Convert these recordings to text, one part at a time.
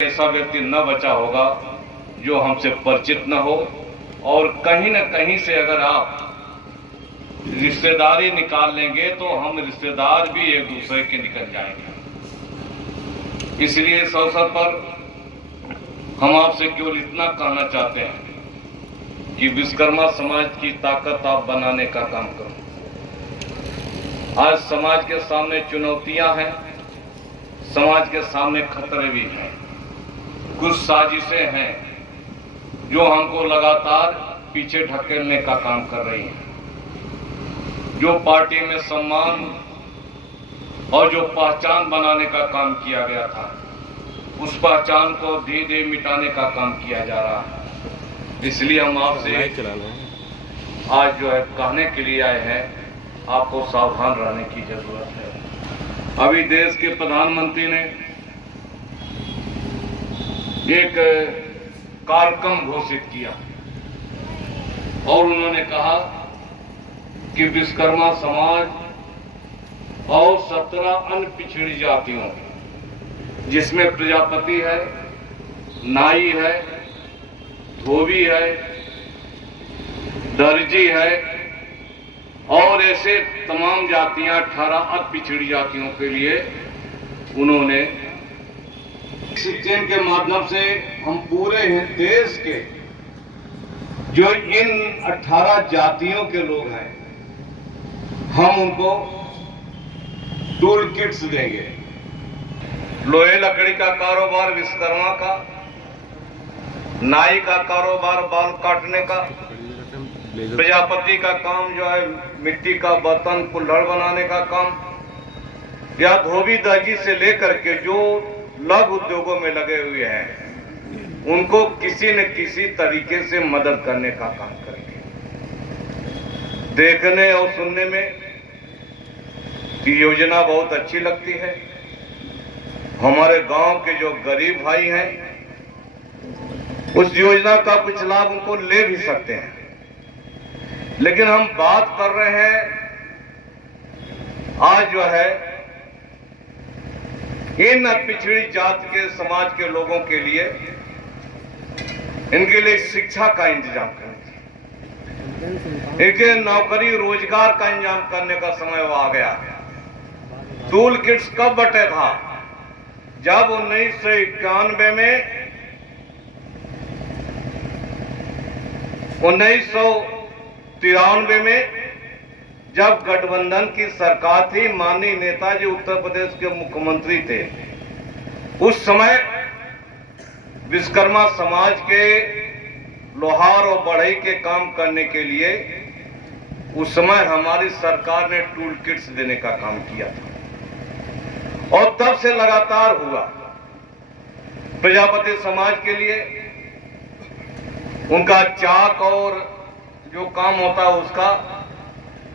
ऐसा व्यक्ति न बचा होगा जो हमसे परिचित न हो, और कहीं न कहीं से अगर आप रिश्तेदारी निकाल लेंगे तो हम रिश्तेदार भी एक दूसरे के निकल जाएंगे। इसलिए इस अवसर पर हम आपसे केवल इतना कहना चाहते हैं कि विश्वकर्मा समाज की ताकत आप बनाने का काम करो। आज समाज के सामने चुनौतियां हैं, समाज के सामने खतरे भी हैं। कुछ साजिशें हैं जो हमको लगातार पीछे ढकेलने का काम कर रही हैं। जो पार्टी में सम्मान और जो पहचान बनाने का काम किया गया था, उस पहचान को धीरे धीरे मिटाने का काम किया जा रहा है। इसलिए हम आपसे आज जो है कहने के लिए आए हैं, आपको सावधान रहने की जरूरत है। अभी देश के प्रधानमंत्री ने एक कार्यक्रम घोषित किया और उन्होंने कहा कि विश्वकर्मा समाज और 17 अन्य पिछड़ी जातियों, जिसमें प्रजापति है, नाई है, धोबी है, दर्जी है और ऐसे तमाम जातियां 18 अन्य पिछड़ी जातियों के लिए उन्होंने सिस्टम के माध्यम से हम पूरे देश के जो इन 18 जातियों के लोग हैं, हम उनको टूल किट्स देंगे। लोहे लकड़ी का कारोबार विश्वकर्मा का, नाई का कारोबार बाल काटने का, प्रजापति का काम जो है मिट्टी का बर्तन कुल्हड़ बनाने का काम, या धोबी दर्जी से लेकर के जो लघु उद्योगों में लगे हुए हैं, उनको किसी न किसी तरीके से मदद करने का काम करेंगे। देखने और सुनने में कि योजना बहुत अच्छी लगती है। हमारे गांव के जो गरीब भाई हैं, उस योजना का कुछ लाभ उनको ले भी सकते हैं, लेकिन हम बात कर रहे हैं आज जो है इन पिछड़ी जाति के समाज के लोगों के लिए, इनके लिए शिक्षा का इंतजाम करने, इनके नौकरी रोजगार का इंतजाम करने का समय वो आ गया। टूल किट्स कब बटे था? जब 1991 में 1993 में जब गठबंधन की सरकार थी, माननीय नेताजी उत्तर प्रदेश के मुख्यमंत्री थे, उस समय विश्वकर्मा समाज के लोहार और बढ़ई के काम करने के लिए उस समय हमारी सरकार ने टूल किट्स देने का काम किया था और तब से लगातार हुआ। प्रजापति समाज के लिए उनका चाक और जो काम होता है उसका,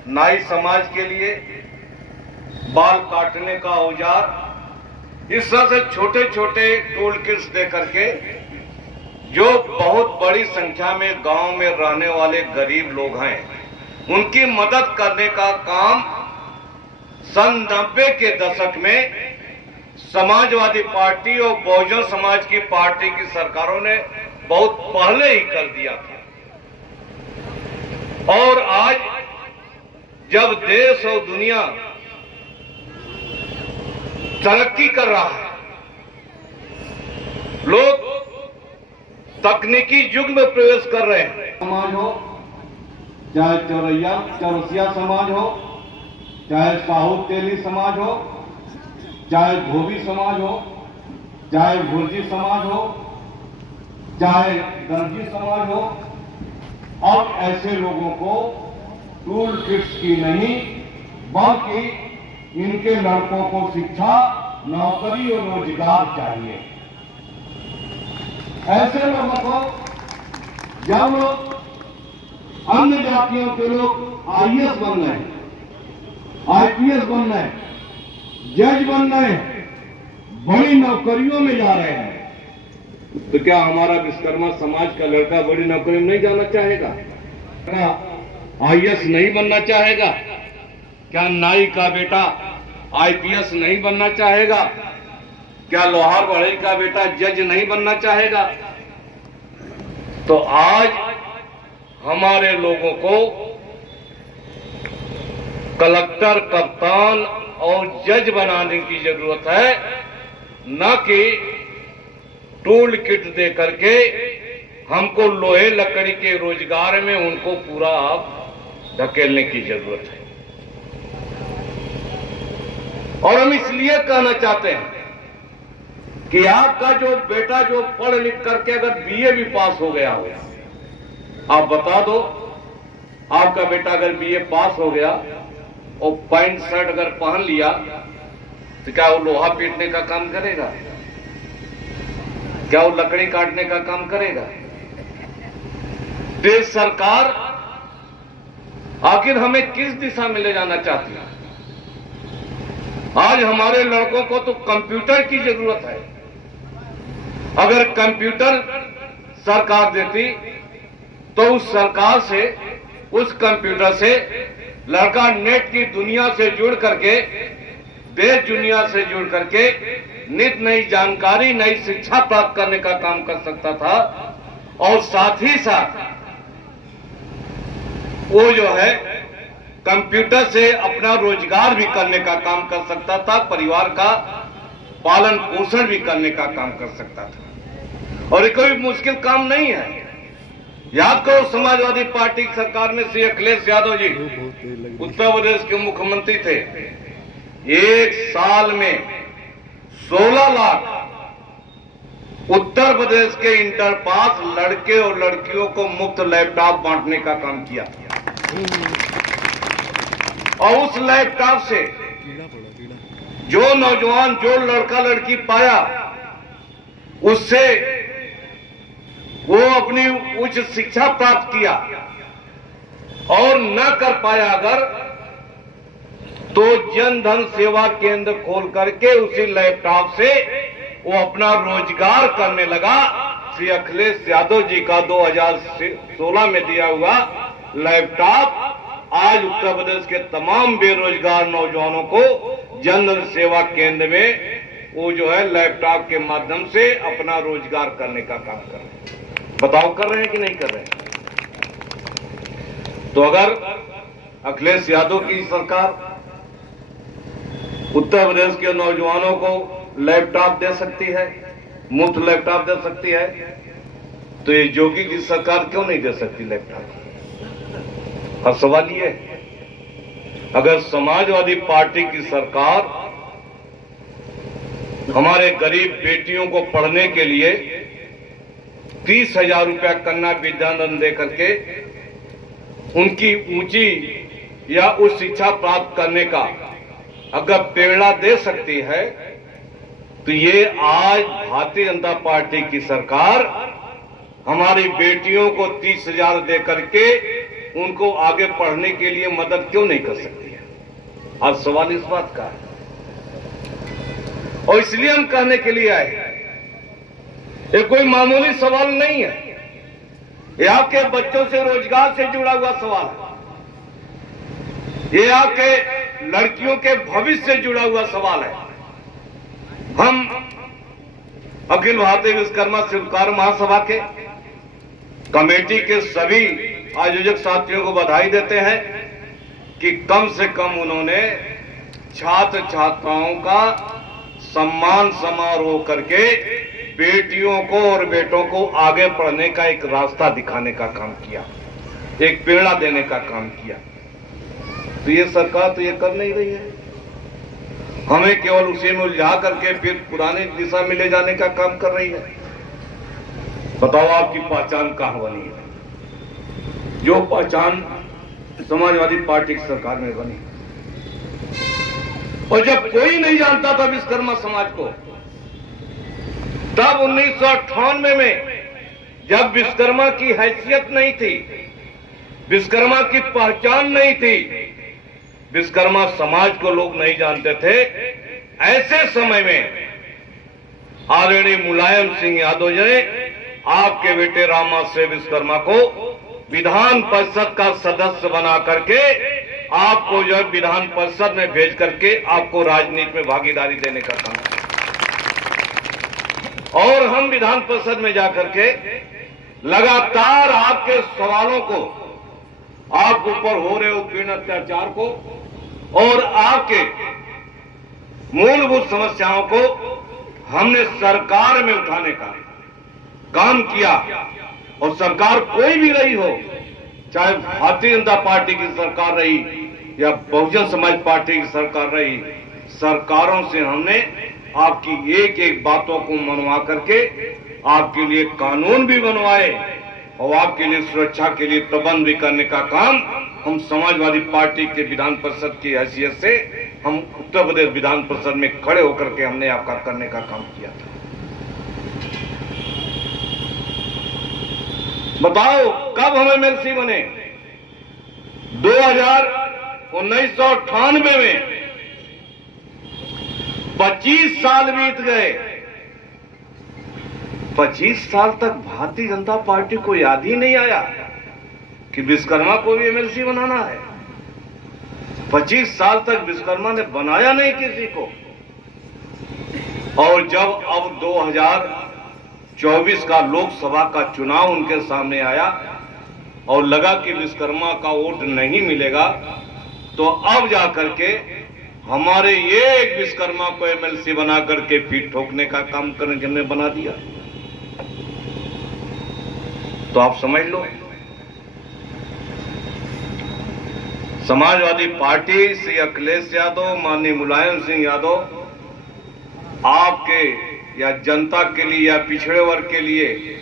नाई समाज के लिए बाल काटने का औजार, इस तरह से छोटे छोटे टूल किट्स दे करके जो बहुत बड़ी संख्या में गांव में रहने वाले गरीब लोग हैं, उनकी मदद करने का काम सन 90 के दशक में समाजवादी पार्टी और बहुजन समाज की पार्टी की सरकारों ने बहुत पहले ही कर दिया था। और आज जब देश और दुनिया तरक्की कर रहा है, लोग तकनीकी युग में प्रवेश कर रहे हैं, समाज हो, चाहे चौरसिया समाज हो, चाहे साहू तेली समाज हो, चाहे धोबी समाज हो, चाहे भुर्जी समाज हो, चाहे दर्जी समाज हो, और ऐसे लोगों को टूल किट्स की नहीं बल्कि इनके लड़कों को शिक्षा, नौकरी और रोजगार चाहिए। ऐसे लोगों को जब अन्य जातियों के लोग IAS बन रहे हैं, IPS बन रहे हैं, जज बन रहे हैं, बड़ी नौकरियों में जा रहे हैं, तो क्या हमारा विश्वकर्मा समाज का लड़का बड़ी नौकरी में नहीं जाना चाहेगा? क्या IAS नहीं बनना चाहेगा? क्या नाई का बेटा IPS नहीं बनना चाहेगा? क्या लोहार बढ़ई का बेटा जज नहीं बनना चाहेगा? तो आज हमारे लोगों को कलेक्टर, कप्तान और जज बनाने की जरूरत है, न कि टूल किट दे करके हमको लोहे लकड़ी के रोजगार में उनको पूरा आप धकेलने की जरूरत है। और हम इसलिए कहना चाहते हैं कि आपका जो बेटा जो पढ़ लिख करके अगर बीए भी पास हो गया हो, आप बता दो, आपका बेटा अगर बीए पास हो गया और पैंट शर्ट अगर पहन लिया तो क्या वो लोहा पीटने का काम करेगा? क्या वो लकड़ी काटने का काम करेगा? देश सरकार आखिर हमें किस दिशा में ले जाना चाहती है? आज हमारे लड़कों को तो कंप्यूटर की जरूरत है। अगर कंप्यूटर सरकार देती तो उस सरकार से, उस कंप्यूटर से लड़का नेट की दुनिया से जुड़ करके, देश दुनिया से जुड़ करके नित नई जानकारी, नई शिक्षा प्राप्त करने का काम कर सकता था और साथ ही साथ वो जो है कंप्यूटर से अपना रोजगार भी करने का काम कर सकता था, परिवार का पालन पोषण भी करने का काम कर सकता था। और ये कोई मुश्किल काम नहीं है। याद करो, समाजवादी पार्टी की सरकार में श्री अखिलेश यादव जी उत्तर प्रदेश के मुख्यमंत्री थे। एक साल में 16 लाख उत्तर प्रदेश के इंटर पास लड़के और लड़कियों को मुफ्त लैपटॉप बांटने का काम किया और उस लैपटॉप से जो नौजवान, जो लड़का लड़की पाया, उससे वो अपनी उच्च शिक्षा प्राप्त किया। और न कर पाया अगर, तो जन धन सेवा केंद्र खोल करके उसी लैपटॉप से वो अपना रोजगार करने लगा। श्री अखिलेश यादव जी का 2016 में दिया हुआ लैपटॉप आज उत्तर प्रदेश के तमाम बेरोजगार नौजवानों को जन धन सेवा केंद्र में वो जो है लैपटॉप के माध्यम से अपना रोजगार करने का काम कर रहे हैं। बताओ, कर रहे हैं कि नहीं कर रहे हैं? तो अगर अखिलेश यादव की सरकार उत्तर प्रदेश के नौजवानों को लैपटॉप दे सकती है, मुफ्त लैपटॉप दे सकती है, तो ये योगी की सरकार क्यों नहीं दे सकती लैपटॉप? और सवाल ये, अगर समाजवादी पार्टी की सरकार हमारे गरीब बेटियों को पढ़ने के लिए 30,000 रुपया कन्या विद्याधन दे करके उनकी ऊंची या उच्च शिक्षा प्राप्त करने का अगर प्रेरणा दे सकती है, तो ये आज भारतीय जनता पार्टी की सरकार हमारी बेटियों को 30,000 दे करके उनको आगे पढ़ने के लिए मदद क्यों नहीं कर सकती है? आज सवाल इस बात का है। और इसलिए हम कहने के लिए आए, ये कोई मामूली सवाल नहीं है, ये आपके बच्चों से रोजगार से जुड़ा हुआ सवाल है, ये आपके लड़कियों के भविष्य से जुड़ा हुआ सवाल है। हम अखिल भारतीय विश्वकर्मा शिल्पकार महासभा के कमेटी के सभी आयोजक साथियों को बधाई देते हैं कि कम से कम उन्होंने छात्र छात्राओं का सम्मान समारोह करके बेटियों को और बेटों को आगे पढ़ने का एक रास्ता दिखाने का काम किया, एक प्रेरणा देने का काम किया। तो ये सरकार तो ये कर नहीं रही है, हमें केवल उसी में उलझा करके फिर पुरानी दिशा में ले जाने का काम कर रही है। बताओ, आपकी पहचान कहां बनी है? जो पहचान समाजवादी पार्टी की सरकार में बनी, और जब कोई नहीं जानता था विश्वकर्मा समाज को, तब 1998 में जब विश्वकर्मा की हैसियत नहीं थी, विश्वकर्मा की पहचान नहीं थी, विश्वकर्मा समाज को लोग नहीं जानते थे, ऐसे समय में आदरणीय मुलायम सिंह यादव जी ने आपके बेटे रामाश्रय विश्वकर्मा को विधान परिषद का सदस्य बना करके आपको जो है विधान परिषद में भेज करके आपको राजनीति में भागीदारी देने का काम किया। और हम विधान परिषद में जाकर के लगातार आपके सवालों को, आपके ऊपर हो रहे उत्पीड़न अत्याचार को और आपके मूलभूत समस्याओं को हमने सरकार में उठाने का काम किया। और सरकार कोई भी रही हो, चाहे भारतीय जनता पार्टी की सरकार रही या बहुजन समाज पार्टी की सरकार रही, सरकारों से हमने आपकी एक एक बातों को मनवा करके आपके लिए कानून भी बनवाए और आपके लिए सुरक्षा के लिए प्रबंध भी करने का काम हम समाजवादी पार्टी के विधान परिषद की हैसियत से हम उत्तर प्रदेश विधान परिषद में खड़े होकर के हमने आपका करने का काम किया था। बताओ कब हम एमएलसी बने? 1998 में 25 साल बीत गए। 25 साल तक भारतीय जनता पार्टी को याद ही नहीं आया कि विश्वकर्मा को भी एमएलसी बनाना है। 25 साल तक विश्वकर्मा ने बनाया नहीं किसी को। और जब अब 2024 का लोकसभा का चुनाव उनके सामने आया और लगा कि विश्वकर्मा का वोट नहीं मिलेगा, तो अब जाकर के हमारे एक विश्वकर्मा को एमएलसी बना करके पीठ ठोकने का काम करने के हमने बना दिया। तो आप समझ लो, समाजवादी पार्टी श्री अखिलेश यादव, माननीय मुलायम सिंह यादव आपके या जनता के लिए या पिछड़े वर्ग के लिए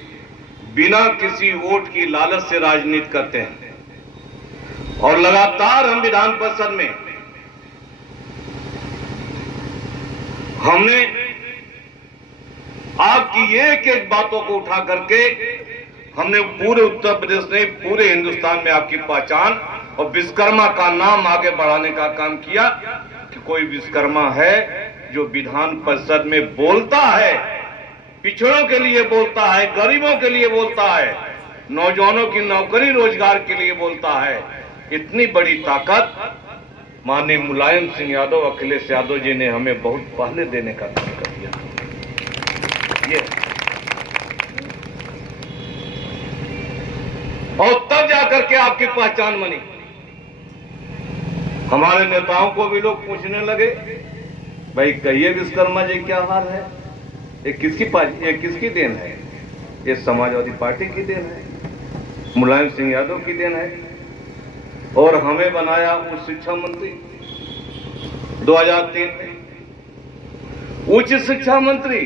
बिना किसी वोट की लालच से राजनीति करते हैं। और लगातार हम विधान परिषद में हमने आपकी एक एक बातों को उठा करके हमने पूरे उत्तर प्रदेश में, पूरे हिंदुस्तान में आपकी पहचान और विश्वकर्मा का नाम आगे बढ़ाने का काम किया कि कोई विश्वकर्मा है जो विधान परिषद में बोलता है, पिछड़ों के लिए बोलता है, गरीबों के लिए बोलता है, नौजवानों की नौकरी रोजगार के लिए बोलता है। इतनी बड़ी ताकत माननीय मुलायम सिंह यादव, अखिलेश यादव जी ने हमें बहुत पहले देने का काम कर दिया। ये और तब जाकर के आपकी पहचान बनी। हमारे नेताओं को भी लोग पूछने लगे, भाई कहिए विश्वकर्मा जी क्या हाल है? ये किसकी देन है? ये समाजवादी पार्टी की देन है, मुलायम सिंह यादव की देन है। और हमें बनाया उच्च शिक्षा मंत्री 2003 में। उच्च शिक्षा मंत्री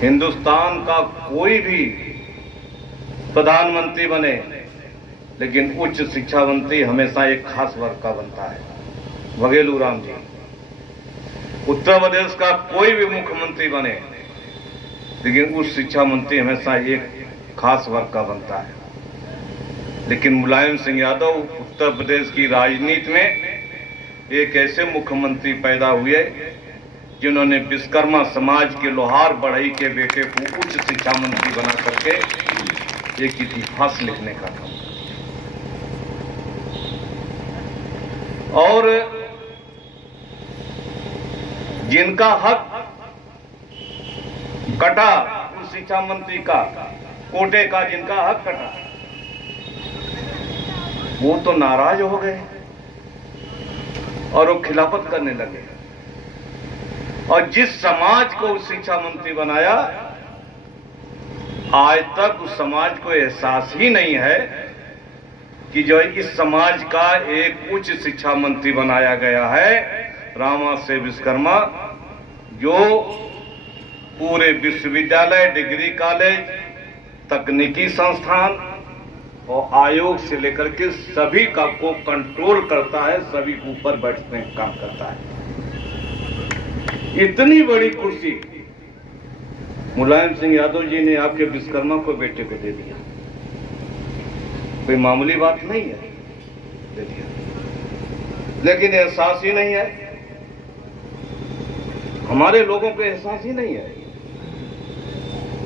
हिंदुस्तान का कोई भी प्रधानमंत्री बने, लेकिन उच्च शिक्षा मंत्री हमेशा एक खास वर्ग का बनता है, वघेलू राम जी। उत्तर प्रदेश का कोई भी मुख्यमंत्री बने, लेकिन उच्च शिक्षा मंत्री हमेशा एक खास वर्ग का बनता है। लेकिन मुलायम सिंह यादव उत्तर प्रदेश की राजनीति में एक ऐसे मुख्यमंत्री पैदा हुए जिन्होंने विश्वकर्मा समाज के लोहार बढ़ई के बेटे को उच्च शिक्षा मंत्री बना करके एक इतिहास लिखने का काम। और जिनका हक कटा, उस शिक्षा मंत्री का कोटे का जिनका हक कटा, वो तो नाराज हो गए और वो खिलाफत करने लगे। और जिस समाज को उस शिक्षा मंत्री बनाया, आज तक उस समाज को एहसास ही नहीं है कि जो इस समाज का एक उच्च शिक्षा मंत्री बनाया गया है, रामा से विश्वकर्मा, जो पूरे विश्वविद्यालय, डिग्री कॉलेज, तकनीकी संस्थान और आयोग से लेकर के सभी का को कंट्रोल करता है, सभी ऊपर बैठने का काम करता है। इतनी बड़ी कुर्सी मुलायम सिंह यादव जी ने आपके विश्वकर्मा को बेटे को दे दिया। कोई मामूली बात नहीं है, दे दिया। लेकिन एहसास ही नहीं है, हमारे लोगों को एहसास ही नहीं है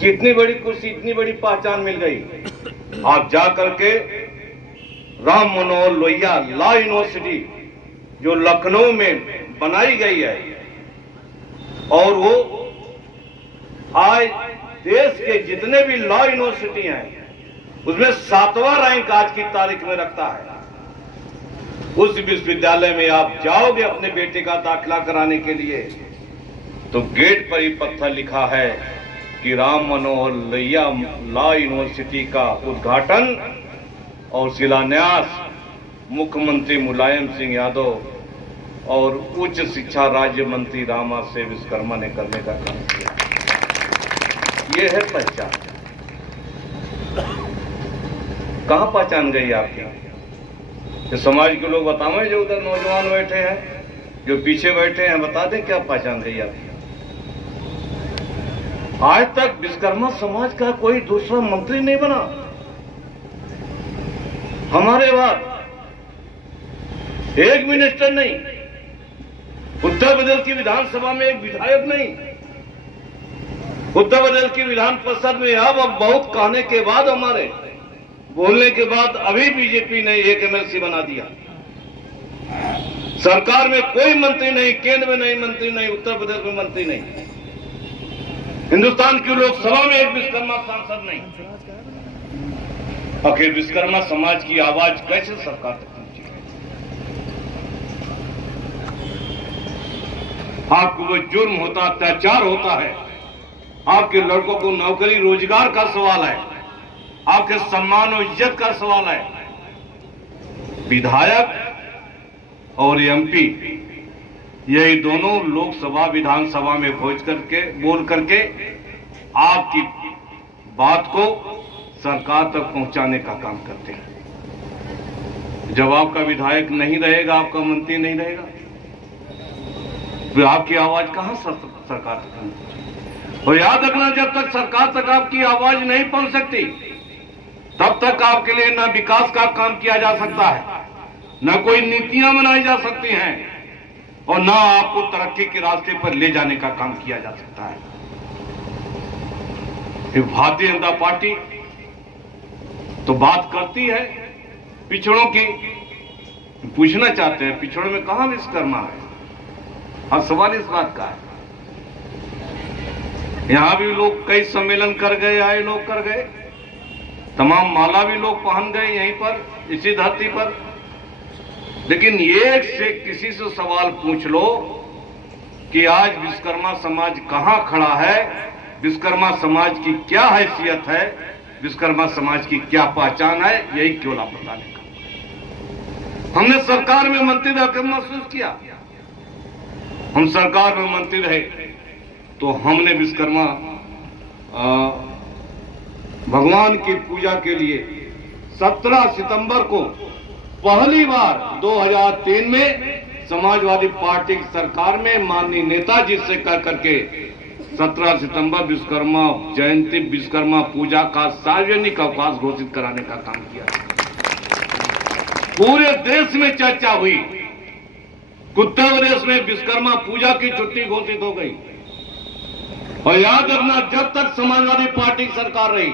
कि इतनी बड़ी कुर्सी, इतनी बड़ी पहचान मिल गई। आप जा करके राम मनोहर लोहिया लॉ यूनिवर्सिटी जो लखनऊ में बनाई गई है, और वो आज देश के जितने भी लॉ यूनिवर्सिटी हैं उसमें 7वां रैंक आज की तारीख में रखता है। उस विश्वविद्यालय में आप जाओगे अपने बेटे का दाखिला कराने के लिए तो गेट पर ही पत्थर लिखा है कि राम मनोहर लोहिया लॉ यूनिवर्सिटी का उद्घाटन और शिलान्यास मुख्यमंत्री मुलायम सिंह यादव और उच्च शिक्षा राज्य मंत्री रामाशय विश्वकर्मा ने करने का काम किया। ये है पहचान। कहां पहचान गई आपकी? जो समाज के लोग बताओ, जो उधर नौजवान बैठे हैं, जो पीछे बैठे हैं, बता दें क्या पहचान गई आपकी? आज तक विश्वकर्मा समाज का कोई दूसरा मंत्री नहीं बना। हमारे बाद एक मिनिस्टर नहीं, उत्तर प्रदेश की विधानसभा में एक विधायक नहीं, उत्तर प्रदेश की विधान परिषद में अब बहुत कहने के बाद, हमारे बोलने के बाद अभी बीजेपी ने एक एमएलसी बना दिया। सरकार में कोई मंत्री नहीं, केंद्र में नहीं मंत्री नहीं, उत्तर प्रदेश में मंत्री नहीं, हिंदुस्तान की लोकसभा में एक विश्वकर्मा सांसद नहीं। आखिर विश्वकर्मा समाज की आवाज कैसे सरकार तक पहुंची? आपको वो जुर्म होता, अत्याचार होता है, आपके लड़कों को नौकरी रोजगार का सवाल है, आपके सम्मान और इज्जत का सवाल है। विधायक और एमपी यही दोनों लोकसभा विधानसभा में बोल करके आपकी बात को सरकार तक पहुंचाने का काम करते हैं। जब आपका विधायक नहीं रहेगा, आपका मंत्री नहीं रहेगा, तो आपकी आवाज कहां सरकार तक पहुंचे? और याद रखना, जब तक सरकार तक आपकी आवाज नहीं पहुंच सकती तब तक आपके लिए ना विकास का काम किया जा सकता है, ना कोई नीतियां बनाई जा सकती हैं, और ना आपको तरक्की के रास्ते पर ले जाने का काम किया जा सकता है। भारतीय जनता पार्टी तो बात करती है पिछड़ों की, पूछना चाहते हैं पिछड़ों में कहां विश्वकर्मा है? और सवाल इस बात का है। यहां भी लोग कई सम्मेलन कर गए, आए लोग कर गए, तमाम माला भी लोग पहन गए यहीं पर, इसी धरती पर, लेकिन एक से किसी से सवाल पूछ लो कि आज विश्वकर्मा समाज कहां खड़ा है, विश्वकर्मा समाज की क्या हैसियत है, विश्वकर्मा समाज की क्या पहचान है, यही क्यों आप बताने का। हमने सरकार में मंत्री रहकर महसूस किया, हम सरकार में मंत्री रहे तो हमने विश्वकर्मा भगवान की पूजा के लिए 17 सितंबर को पहली बार 2003 में समाजवादी पार्टी की सरकार में माननीय नेताजी से कह करके 17 सितंबर विश्वकर्मा जयंती, विश्वकर्मा पूजा का सार्वजनिक अवकाश घोषित कराने का काम किया। पूरे देश में चर्चा हुई, उत्तर प्रदेश में विश्वकर्मा पूजा की छुट्टी घोषित हो गई। और याद रखना, जब तक समाजवादी पार्टी की सरकार रही,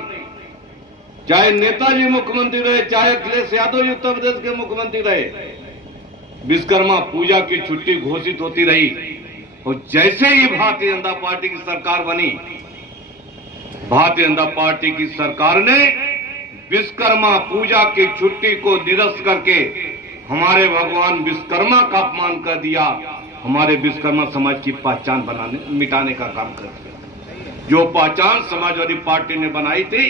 चाहे नेताजी मुख्यमंत्री रहे, चाहे अखिलेश यादव उत्तर प्रदेश के मुख्यमंत्री रहे, विश्वकर्मा पूजा की छुट्टी घोषित होती रही। और जैसे ही भारतीय जनता पार्टी की सरकार बनी, भारतीय जनता पार्टी की सरकार ने विश्वकर्मा पूजा की छुट्टी को निरस्त करके हमारे भगवान विश्वकर्मा का अपमान कर दिया, हमारे विश्वकर्मा समाज की पहचान मिटाने का काम कर दिया। जो पहचान समाजवादी पार्टी ने बनाई थी,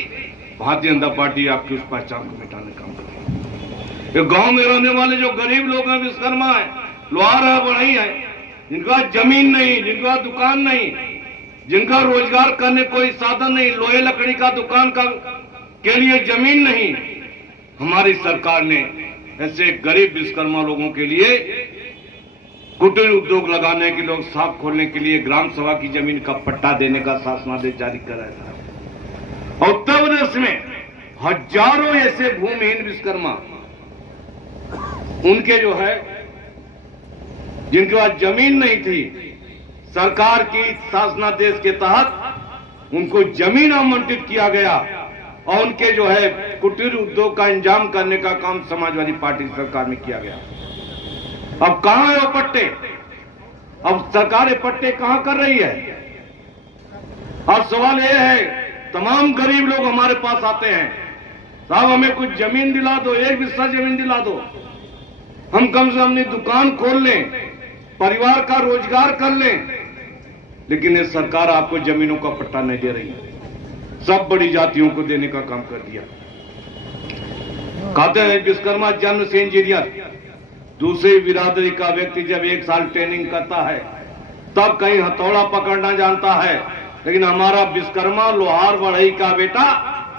भारतीय जनता पार्टी आपकी उस पहचान को मिटाने का काम कर रही है। गांव में रहने वाले जो गरीब लोग हैं, विश्वकर्मा है, लोहार है, बढ़ई है, जिनका जमीन नहीं, जिनका दुकान नहीं, जिनका रोजगार करने कोई साधन नहीं, लोहे लकड़ी का दुकान के लिए जमीन नहीं, हमारी सरकार ने ऐसे गरीब विश्वकर्मा लोगों के लिए कुटीर उद्योग लगाने के लिए, साख खोलने के लिए ग्राम सभा की जमीन का पट्टा देने का शासनादेश जारी कराया था। और उत्तर प्रदेश में हजारों ऐसे भूमिहीन विश्वकर्मा, उनके जो है, जिनके पास जमीन नहीं थी, सरकार की शासनादेश के तहत उनको जमीन आवंटित किया गया और उनके जो है कुटीर उद्योग का इंतजाम करने का काम समाजवादी पार्टी की सरकार में किया गया। अब कहां है वो पट्टे? अब सरकार ये पट्टे कहां कर रही है? अब सवाल यह है, तमाम गरीब लोग हमारे पास आते हैं, साहब हमें कुछ जमीन दिला दो, 1 बिस्सा जमीन दिला दो, हम कम से कम अपनी दुकान खोल लें, परिवार का रोजगार कर लें। लेकिन ये सरकार आपको जमीनों का पट्टा नहीं दे रही, सब बड़ी जातियों को देने का काम कर दिया। कहते हैं विश्वकर्मा जन्म से इंजीनियर, दूसरी बिरादरी का व्यक्ति जब 1 साल ट्रेनिंग करता है तब कहीं हथौड़ा पकड़ना जानता है, लेकिन हमारा विश्वकर्मा लोहार बढ़ई का बेटा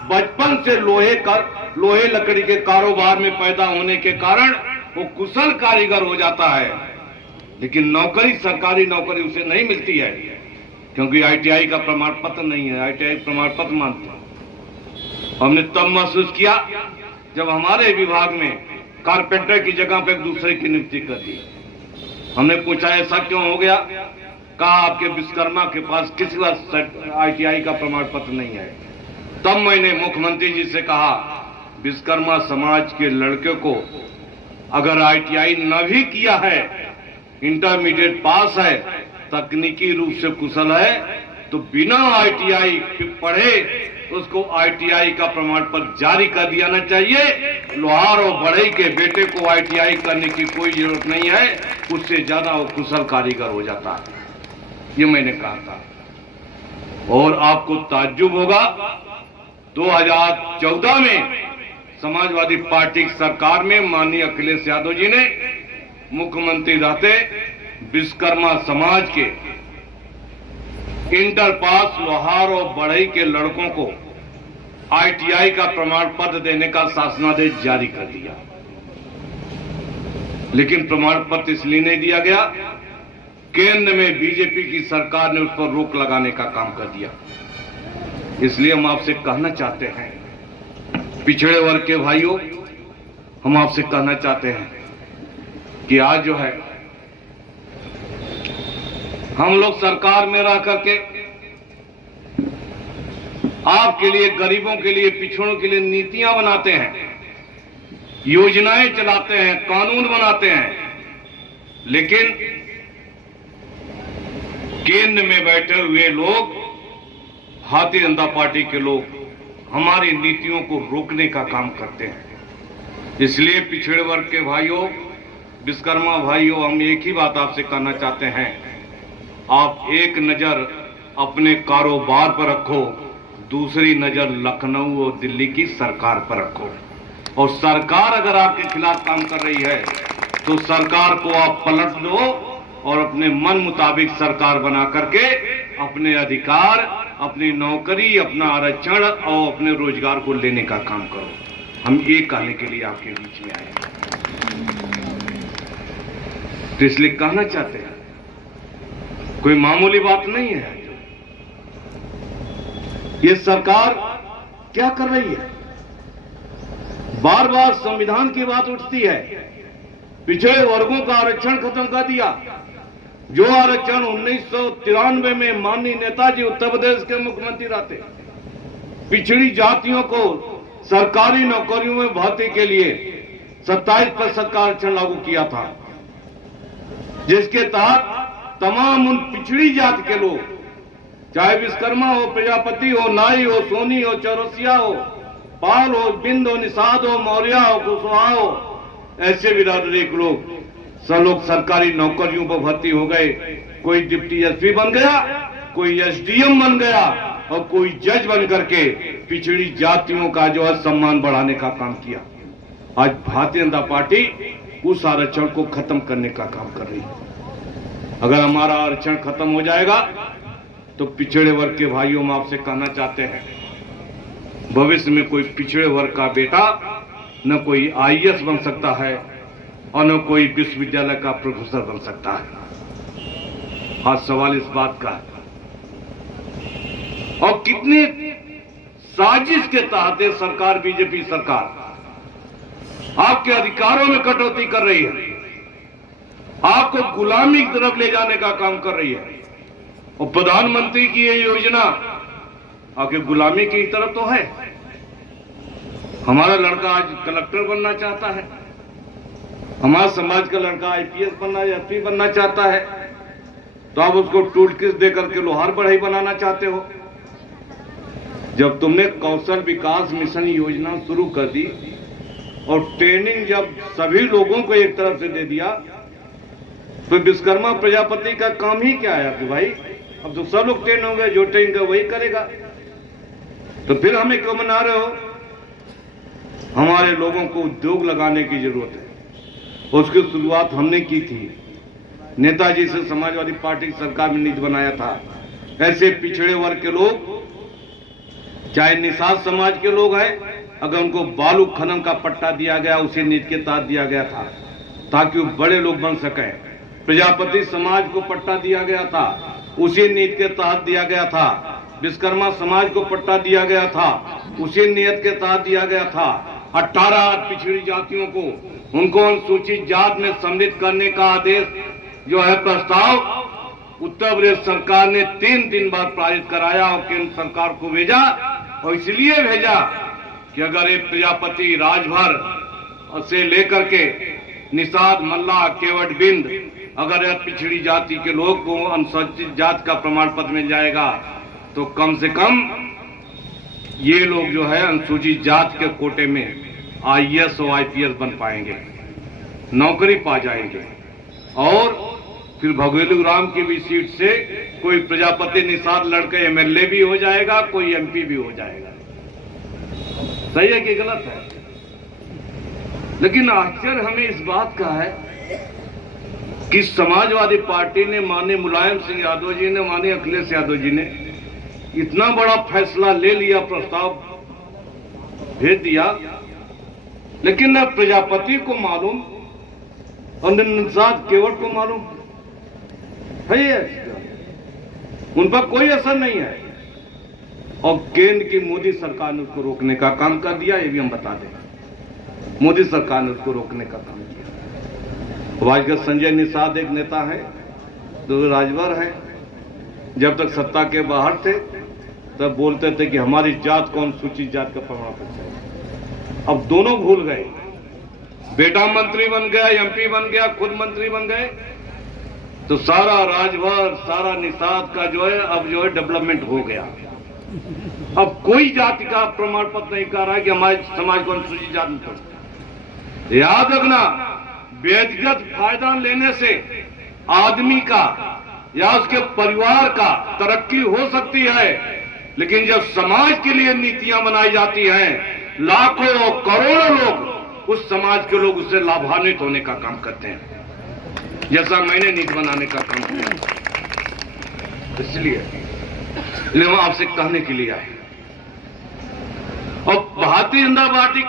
बचपन से लोहे लकड़ी के कारोबार में पैदा होने के कारण वो कुशल कारीगर हो जाता है। लेकिन नौकरी, सरकारी नौकरी उसे नहीं मिलती है, क्योंकि आईटीआई का प्रमाण पत्र नहीं है। आईटीआई प्रमाण पत्र मांगते हैं। हमने तब महसूस किया जब हमारे विभाग में कारपेंटर की जगह पे एक दूसरे की नियुक्ति कर दी। हमने पूछा ऐसा क्यों हो गया? कहा आपके विश्वकर्मा के पास किसी का आईटीआई का प्रमाण पत्र नहीं है। तब मैंने मुख्यमंत्री जी से कहा, विश्वकर्मा समाज के लड़के को अगर आईटीआई न भी किया है, इंटरमीडिएट पास है, तकनीकी रूप से कुशल है, तो बिना आईटीआई पढ़े उसको आईटीआई का प्रमाण पत्र जारी कर दिया चाहिए। लोहार और बढ़ई के बेटे को आईटीआई करने की कोई जरूरत नहीं है, उससे ज्यादा वो कुशल कारीगर हो जाता है। ये मैंने कहा था। और आपको ताज्जुब होगा, 2014 में समाजवादी पार्टी की सरकार में माननीय अखिलेश यादव जी ने मुख्यमंत्री रहते विश्वकर्मा समाज के इंटर पास लोहार और बढ़ई के लड़कों को आईटीआई का प्रमाण पत्र देने का शासनादेश जारी कर दिया। लेकिन प्रमाण पत्र इसलिए नहीं दिया गया, केंद्र में बीजेपी की सरकार ने उस पर रोक लगाने का काम कर दिया। इसलिए हम आपसे कहना चाहते हैं, पिछड़े वर्ग के भाइयों, हम आपसे कहना चाहते हैं कि आज जो है हम लोग सरकार में रह करके आपके लिए, गरीबों के लिए, पिछड़ों के लिए नीतियां बनाते हैं, योजनाएं चलाते हैं, कानून बनाते हैं, लेकिन केंद्र में बैठे हुए लोग, भारतीय जनता पार्टी के लोग हमारी नीतियों को रोकने का काम करते हैं। इसलिए पिछड़े वर्ग के भाइयों, विश्वकर्मा भाइयों, हम एक ही बात आपसे कहना चाहते हैं, आप एक नजर अपने कारोबार पर रखो, दूसरी नजर लखनऊ और दिल्ली की सरकार पर रखो। और सरकार अगर आपके खिलाफ काम कर रही है तो सरकार को आप पलट दो और अपने मन मुताबिक सरकार बना करके अपने अधिकार, अपनी नौकरी, अपना आरक्षण और अपने रोजगार को लेने का काम करो। हम ये कहने के लिए आपके बीच में आए हैं। तो इसलिए कहना चाहते हैं, कोई मामूली बात नहीं है। ये सरकार क्या कर रही है? बार बार संविधान की बात उठती है, पिछड़े वर्गों का आरक्षण खत्म कर दिया। जो आरक्षण 1993 में माननीय नेताजी उत्तर प्रदेश के मुख्यमंत्री रहते, पिछड़ी जातियों को सरकारी नौकरियों में भर्ती के लिए 27% का आरक्षण लागू किया था, जिसके तहत तमाम उन पिछड़ी जाति के लोग, चाहे विश्वकर्मा हो, प्रजापति हो, नाई हो, सोनी हो, चौरसिया हो, पाल हो, बिंद हो, निषाद हो, मौर्य हो, कुशवाहा हो, ऐसे बिरादरी के लोग सब लोग सरकारी नौकरियों पर भर्ती हो गए। कोई डिप्टी एसपी बन गया, कोई एसडीएम बन गया और कोई जज बन करके पिछड़ी जातियों का जो है सम्मान बढ़ाने का काम किया। आज भारतीय जनता पार्टी उस आरक्षण को खत्म करने का काम कर रही है। अगर हमारा आरक्षण खत्म हो जाएगा तो पिछड़े वर्ग के भाइयों, हम आपसे कहना चाहते हैं, भविष्य में कोई पिछड़े वर्ग का बेटा न कोई आईएएस बन सकता है और न कोई विश्वविद्यालय का प्रोफेसर बन सकता है। आज सवाल इस बात का है, और कितनी साजिश के तहत सरकार, बीजेपी सरकार आपके अधिकारों में कटौती कर रही है, आपको गुलामी की तरफ ले जाने का काम कर रही है। और प्रधानमंत्री की ये योजना आपके गुलामी की तरफ तो है। हमारा लड़का आज कलेक्टर बनना चाहता है, हमारा समाज का लड़का आईपीएस बनना या एसपी बनना चाहता है, तो आप उसको टूल किस दे करके लोहार बढ़ई बनाना चाहते हो। जब तुमने कौशल विकास मिशन योजना शुरू कर दी और ट्रेनिंग जब सभी लोगों को एक तरफ से दे दिया, तो विश्वकर्मा प्रजापति का काम ही क्या है कि भाई अब तो सब लोग ट्रेन हो गए, जो ट्रेन का वही करेगा, तो फिर हमें क्यों मना रहे हो? हमारे लोगों को उद्योग लगाने की जरूरत है। उसकी शुरुआत हमने की थी, नेताजी से समाजवादी पार्टी की सरकार में नीति बनाया था। ऐसे पिछड़े वर्ग के लोग, चाहे निषाद समाज के लोग हैं, अगर उनको बालू खनन का पट्टा दिया गया, उसी नीति के तहत दिया गया था ताकि वो बड़े लोग बन सके। प्रजापति समाज को पट्टा दिया गया था, उसी नीति के तहत दिया गया था। विश्वकर्मा समाज को पट्टा दिया गया था, उसी नीति के तहत दिया गया था। 18 पिछड़ी जातियों को, उनको अनुसूचित जात में सम्मिलित करने का आदेश जो है प्रस्ताव उत्तर प्रदेश सरकार ने 3 दिन बाद पारित कराया और केंद्र सरकार को भेजा। और इसलिए भेजा कि अगर एक प्रजापति राजभर से लेकर के निषाद, मल्ला, केवट, बिंद, अगर यह पिछड़ी जाति के लोग को अनुसूचित जात का प्रमाण पत्र मिल जाएगा तो कम से कम ये लोग जो है अनुसूचित जात के कोटे में IAS और IPS बन पाएंगे, नौकरी पा जाएंगे। और फिर भगोलू राम की भी सीट से कोई प्रजापति निषाद लड़के MLA भी हो जाएगा, कोई MP भी हो जाएगा। सही है कि गलत है? लेकिन आश्चर्य हमें इस बात का है कि समाजवादी पार्टी ने, माननीय मुलायम सिंह यादव जी ने, माननीय अखिलेश यादव जी ने इतना बड़ा फैसला ले लिया, प्रस्ताव भेज दिया, लेकिन न प्रजापति को मालूम और निषाद केवट को मालूम है, उन पर कोई असर नहीं है। और केंद्र की मोदी सरकार ने उसको रोकने का काम कर दिया, ये भी हम बता दें। मोदी सरकार ने उसको रोकने का काम किया। आज का संजय निषाद एक नेता है, जो राजभर है, जब तक सत्ता के बाहर थे तब बोलते थे कि हमारी जात को अनुसूचित जात का प्रमाण पत्र चाहिए। अब दोनों भूल गए, बेटा मंत्री बन गया, MP बन गया, खुद मंत्री बन गए, तो सारा राजभर, सारा निषाद का जो है अब जो है डेवलपमेंट हो गया। अब कोई जाति का प्रमाण पत्र नहीं कर रहा है कि हमारे समाज को अनुसूचित जात में पड़ता। याद रखना, व्यक्तिगत फायदा लेने से आदमी का या उसके परिवार का तरक्की हो सकती है, लेकिन जब समाज के लिए नीतियां बनाई जाती हैं, लाखों करोड़ों लोग, उस समाज के लोग उससे लाभान्वित होने का काम करते हैं, जैसा मैंने नीति बनाने का काम किया। इसलिए हम आपसे कहने के लिए आए। और भारतीय जनता पार्टी